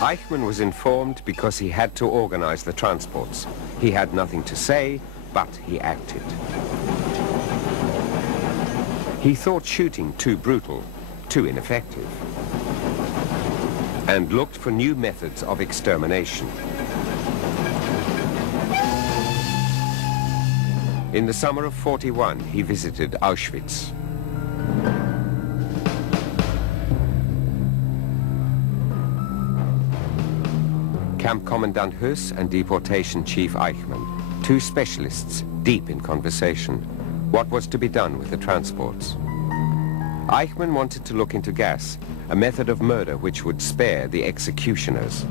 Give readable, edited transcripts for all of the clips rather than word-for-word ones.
Eichmann was informed because he had to organize the transports. He had nothing to say, but he acted. He thought shooting too brutal, too ineffective, and looked for new methods of extermination. In the summer of '41, he visited Auschwitz. Camp Commandant Höss and Deportation Chief Eichmann, two specialists deep in conversation. What was to be done with the transports? Eichmann wanted to look into gas, a method of murder which would spare the executioners.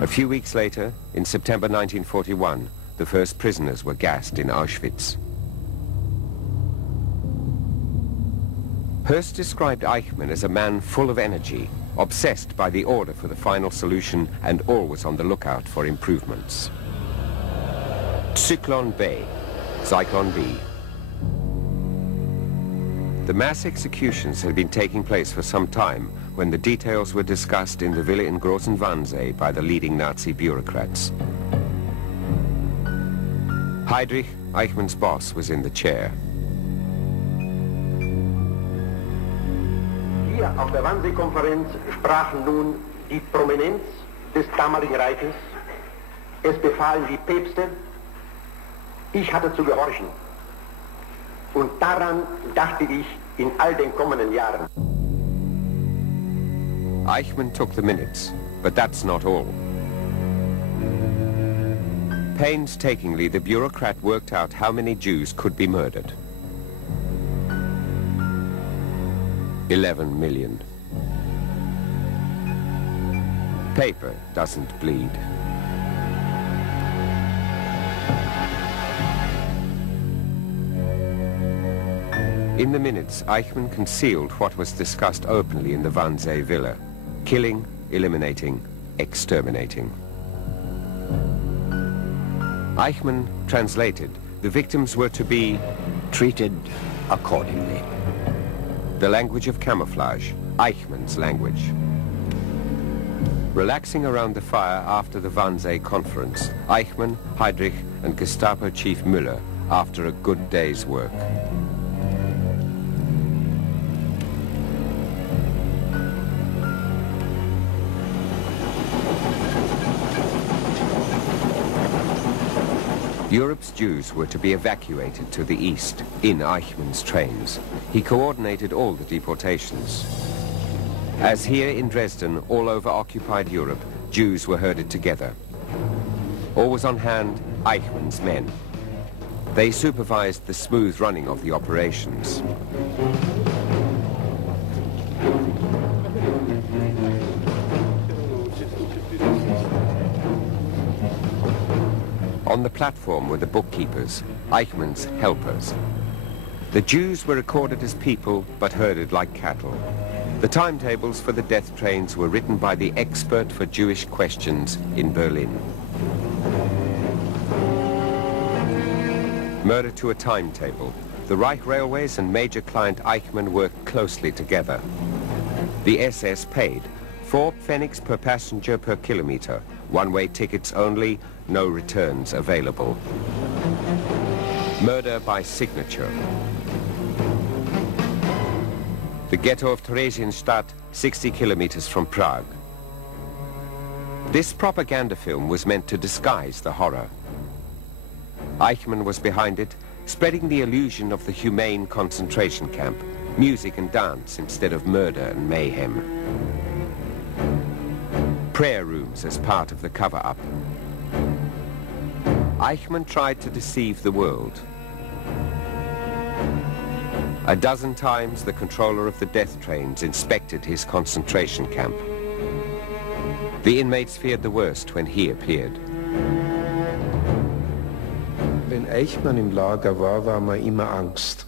A few weeks later, in September 1941, the first prisoners were gassed in Auschwitz. Höss described Eichmann as a man full of energy, obsessed by the order for the final solution and always on the lookout for improvements. Zyklon B, Zyklon B. The mass executions had been taking place for some time when the details were discussed in the villa in Großen Wannsee by the leading Nazi bureaucrats. Heydrich, Eichmann's boss, was in the chair. Hier auf der Wannsee-Konferenz sprachen nun die Prominenz des damaligen Reiches. Es befahlen die Päpste. Ich hatte zu gehorchen. Und daran dachte ich in all den kommenden Jahren. Eichmann took the minutes, but that's not all. Painstakingly, the bureaucrat worked out how many Jews could be murdered. 11 million. Paper doesn't bleed. In the minutes, Eichmann concealed what was discussed openly in the Wannsee villa. Killing, eliminating, exterminating. Eichmann translated. The victims were to be treated accordingly. The language of camouflage, Eichmann's language. Relaxing around the fire after the Wannsee conference, Eichmann, Heydrich and Gestapo Chief Müller after a good day's work. Europe's Jews were to be evacuated to the east, in Eichmann's trains. He coordinated all the deportations. As here in Dresden, all over occupied Europe, Jews were herded together. Always on hand, Eichmann's men. They supervised the smooth running of the operations. On the platform were the bookkeepers, Eichmann's helpers. The Jews were recorded as people, but herded like cattle. The timetables for the death trains were written by the expert for Jewish questions in Berlin. Murder to a timetable. The Reich Railways and major client Eichmann worked closely together. The SS paid 4 pfennigs per passenger per kilometer, one-way tickets only, no returns available. Murder by signature. The ghetto of Theresienstadt, 60 kilometers from Prague. This propaganda film was meant to disguise the horror. Eichmann was behind it, spreading the illusion of the humane concentration camp, music and dance instead of murder and mayhem. Prayer rooms as part of the cover-up. Eichmann tried to deceive the world. A dozen times the controller of the death trains inspected his concentration camp. The inmates feared the worst when he appeared. Wenn Eichmann im Lager war man immer Angst.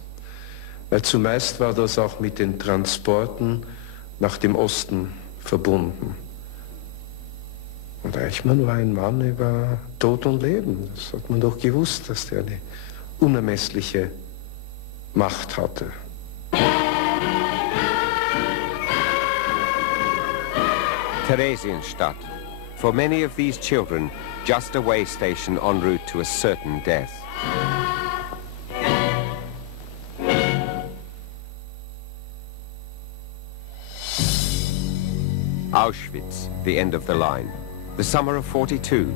Weil zumeist war das auch mit den Transporten nach dem Osten verbunden. Und Eichmann war ein Mann über Tod und Leben. Das hat man doch gewusst, dass der eine unermessliche Macht hatte. Theresienstadt. For many of these children, just a way station en route to a certain death. Auschwitz, the end of the line. The summer of '42.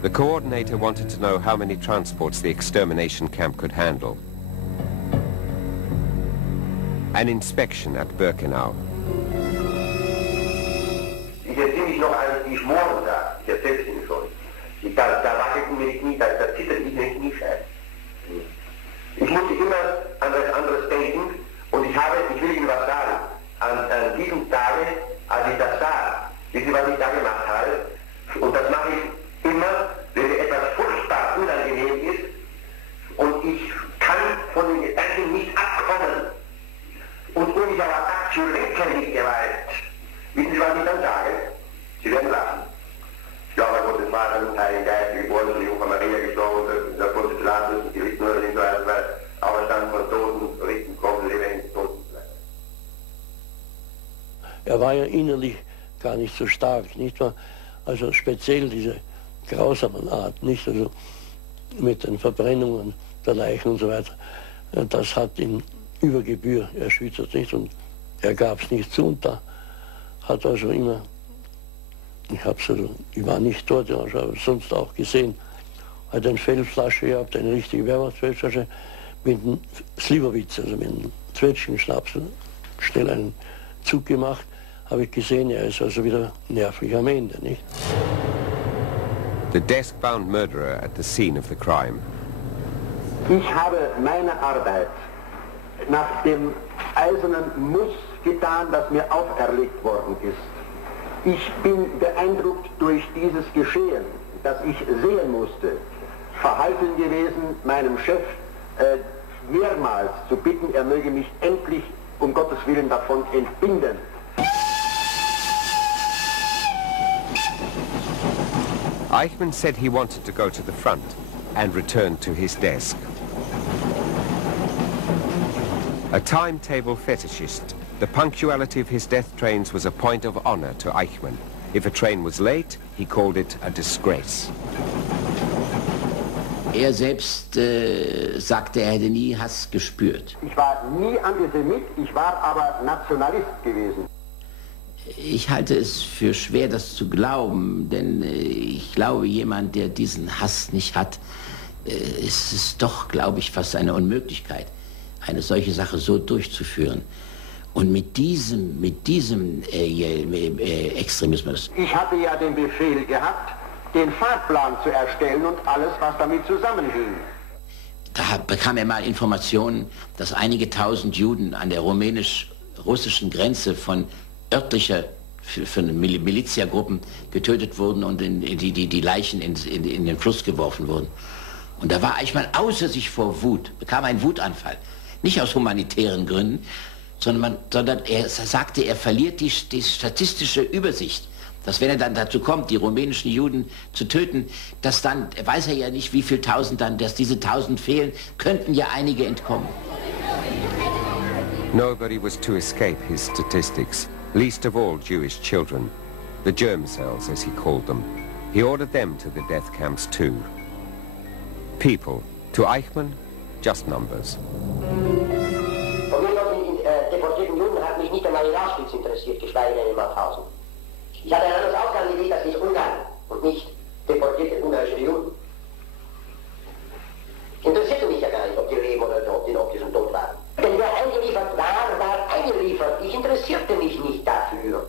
The coordinator wanted to know how many transports the extermination camp could handle. An inspection at Birkenau. Ich erzähle mich noch eines, wie ich morgen sah. Ich erzähle es Ihnen schon. Da wackelten mir die Knie, da zitterte ich in den Kniescheiben. Ich musste immer an was anderes denken und ich will Ihnen was sagen. An diesem Tage, als ich das sah, wissen Sie, was ich da gemacht habe? Und das mache ich immer, wenn mir etwas furchtbar unangenehm ist und ich kann von den Gedanken nicht abkommen und um mich aber abzulenken nicht gewalt. Wissen Sie, was ich dann sage? Sie werden lachen. Ja, bei Gottes Vater und Heiligen Geist, geboren von Jungfrau Maria, gestorben, der Gottes Pilatus und gerichten oder den so weiter, auferstanden von Toten, richten, kommen, leben, Toten. Er war ja innerlich gar nicht so stark, nicht wahr? Also speziell diese grausamen Art, nicht? Also mit den Verbrennungen der Leichen und so weiter. Das hat ihn über Gebühr erschüttert, nicht? Und er gab es nicht zu und da hat also immer, ich war nicht dort, ich habe es sonst auch gesehen, hat eine Feldflasche gehabt, eine richtige Wehrmachtsfeldflasche mit einem Slivovitz, also mit einem Zwetschgenschnaps, schnell einen Zug gemacht, habe ich gesehen, er ist also wieder nervlich am Ende, nicht? The desk-bound murderer at the scene of the crime. Ich habe meine Arbeit nach dem eisernen Muss getan, das mir auferlegt worden ist. Ich bin beeindruckt durch dieses Geschehen, das ich sehen musste, verhalten gewesen, meinem Chef mehrmals zu bitten, er möge mich endlich um Gottes Willen davon entbinden. Eichmann said he wanted to go to the front and returned to his desk. A timetable fetishist, the punctuality of his death trains was a point of honor to Eichmann. If a train was late, he called it a disgrace. Er selbst sagte, er hätte nie Hass gespürt. Ich war nie Antisemit, ich war aber Nationalist gewesen. Ich halte es für schwer, das zu glauben, denn ich glaube, jemand, der diesen Hass nicht hat, ist es doch, glaube ich, fast eine Unmöglichkeit, eine solche Sache so durchzuführen. Und mit diesem Extremismus. Ich hatte ja den Befehl gehabt, den Fahrplan zu erstellen und alles, was damit zusammenhing. Da bekam er mal Informationen, dass einige tausend Juden an der rumänisch-russischen Grenze von örtlicher von Miliziagruppen getötet wurden und die Leichen in den Fluss geworfen wurden. Und da war Eichmann außer sich vor Wut, bekam einen Wutanfall. Nicht aus humanitären Gründen, sondern er sagte, er verliert die statistische Übersicht. Dass wenn er dann dazu kommt, die rumänischen Juden zu töten, dass dann, weiß er ja nicht, wie viel Tausend dann, dass diese 1000 fehlen, könnten ja einige entkommen. Nobody was to escape his statistics, least of all Jewish children. The germ cells, as he called them. He ordered them to the death camps too. People, to Eichmann, just numbers. Von mir aus den deportierten Juden hat mich nicht einmal in Auschwitz interessiert, geschweige denn in Mauthausen. Ich hatte ein anderes Ausgangsgebiet, das ist Ungarn und nicht deportierte ungarische Juden. Interessierte mich ja gar nicht, ob die leben oder ob die schon tot waren. Denn wer eingeliefert war, war eingeliefert. Ich interessierte mich nicht dafür.